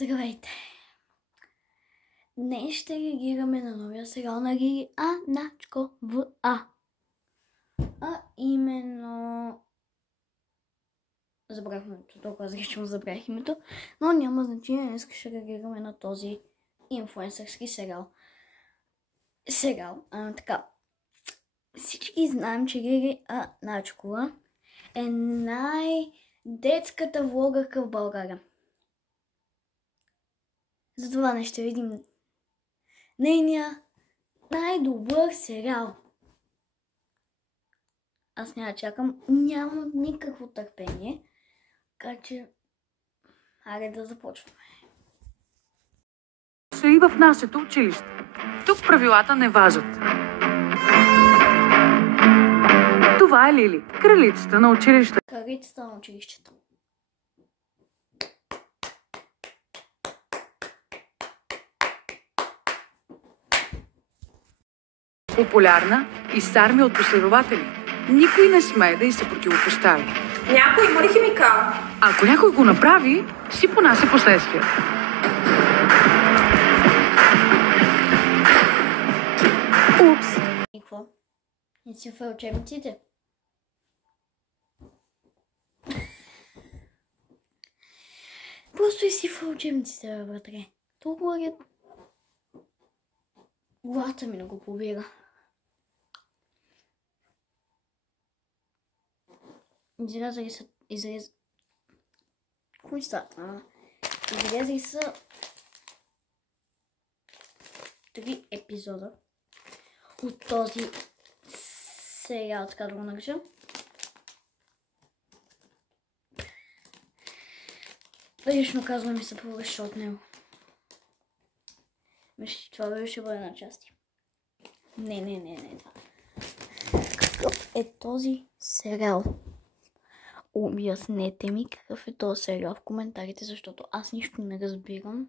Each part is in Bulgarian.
Здравейте! Днес ще реагираме на новия сериал на Лили Аначко В.А. А именно... Забрах името, толкова зрично забрах името, но няма значение, днес ще реагираме на този инфлуенсърски сериал. Така. Всички знаем, че Лили Аначкова е най-детската влогърка в България. Затова не ще видим нейния най-добър сериал. Аз няма чакам, нямам никакво търпение, така че хайде да започваме. И в нашето училище. Тук правилата не важат. Това е Лили, кралицата на училището. Кралицата на училището. Популярна и с армия от последователи. Никой не смее да й се противопостави. Някой има ли химикал? Ако някой го направи, си понася последствия. Упс! И какво? Не си в учебниците? Просто и си в учебниците, братре. Толкова е... Главата ми не го побира. Изрязали са... Какво става? Изрязали са 3 епизода от този сериал, така да го нареча. Лично казвам ми се повърша от него. Мисля, това беше бъде на части. Не. Какъв е този сериал? Обяснете ми какъв е този сериал в коментарите, защото аз нищо не разбирам.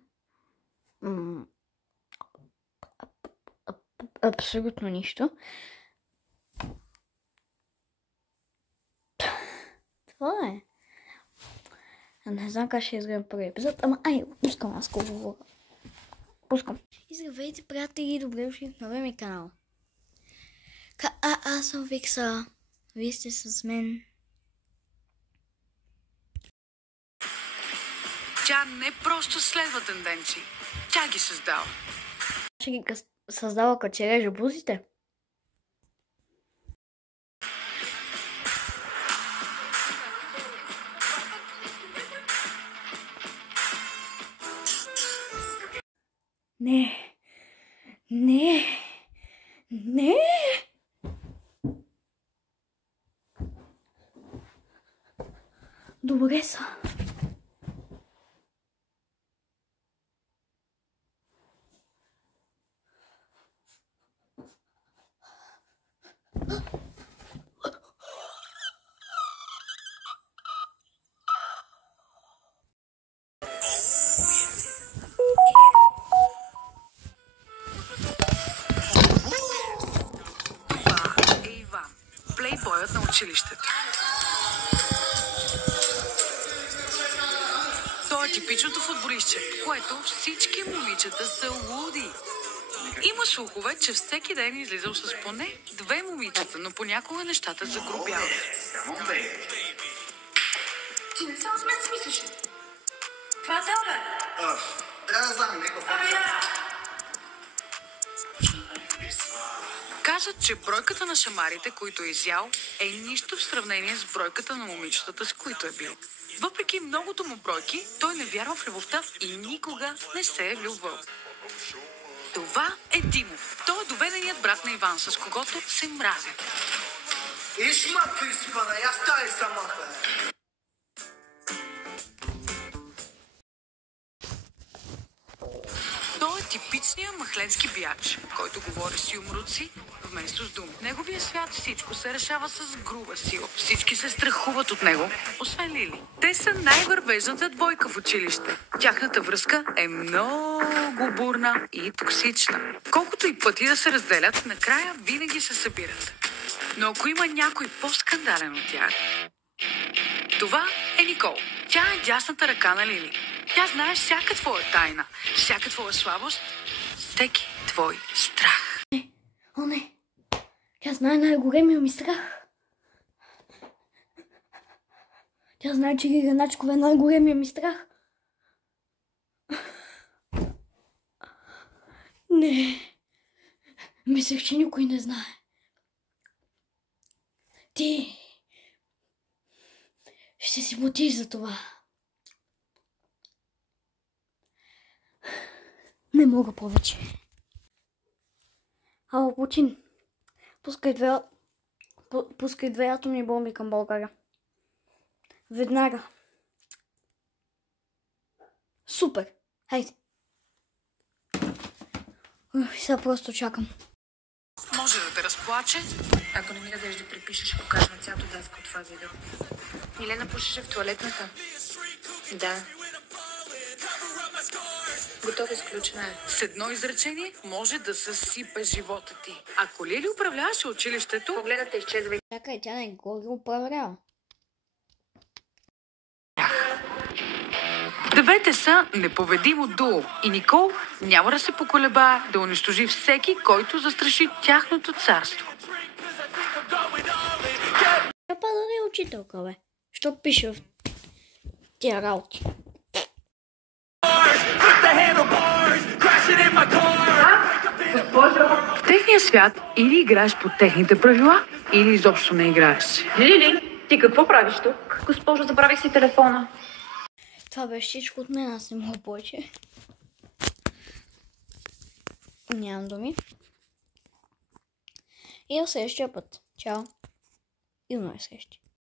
Абсолютно нищо. Това е. Не знам как ще изгледам първи епизод, ама пускам аз колко. Пускам. И здравейте, приятели, добре дошли в новия ми канал. Аз съм Викса. Вие сте с мен. Тя не просто следва тенденции. Тя ги създава. Ще ги създава като че реже бузите. Не. Добре са. Плейбойът на училището. Той е типичното футболистче, което всички момичета са луди. Има слухове, че всеки ден излизал с поне 2 момичета, но понякога нещата загрубяват. Ти не само с мен си мислиш. Това е тел, бе. Трябва да знам, някакъв. Казват, че бройката на шамарите, които е изял, е нищо в сравнение с бройката на момичетата, с които е бил. Въпреки многото му бройки, той не вярва в любовта и никога не се е влюбвал. Това е Димов. Той е доведеният брат на Иван, с когото се мрази. Ишмак изпана, я стави сама, бе. Той е типичният махленски бияч, който говори с юмруци вместо с думи. В неговия свят всичко се решава с груба сила. Всички се страхуват от него, освен Лили. Те са най-вървежната двойка в училище. Тяхната връзка е много бурна и токсична. Колкото и пъти да се разделят, накрая винаги се събират. Но ако има някой по-скандален от тях, това е Никол. Тя е дясната ръка на Лили. Тя знае всяка твоя тайна, всяка твоя слабост, всеки твой страх. О, не! Тя знае най-големия ми страх. Тя знае, че Лиля Начкова е най-големия ми страх. Не. Мислех, че никой не знае. Ти ще си платиш за това. Не мога повече. Ало, Путин, пускай две атомни бомби към България. Веднага. Супер. Хайде. Сега просто чакам. Може да те разплаче. Ако не ми дадеш да припишеш, ще покажа на цялото датска от това видео. Милена пушеше в туалетната. Да. Готово, изключена е. С едно изречение може да съсипе живота ти. Ако Лили управляваше училището... Погледате изчезва и... Чакай, тя не го управлява. Двете са неповедимо дуо и Никол няма да се поколеба да унищожи всеки, който застраши тяхното царство. Тя пада да е учителка, бе. Що пише в тия работи? В техния свят или играеш по техните правила, или изобщо не играеш. Лили, ти какво правиш тук? Госпожо, забравих си телефона. Това беше всичко от мен, аз не мога повече. Нямам думи. И до следващия път. Чао. И до следващия.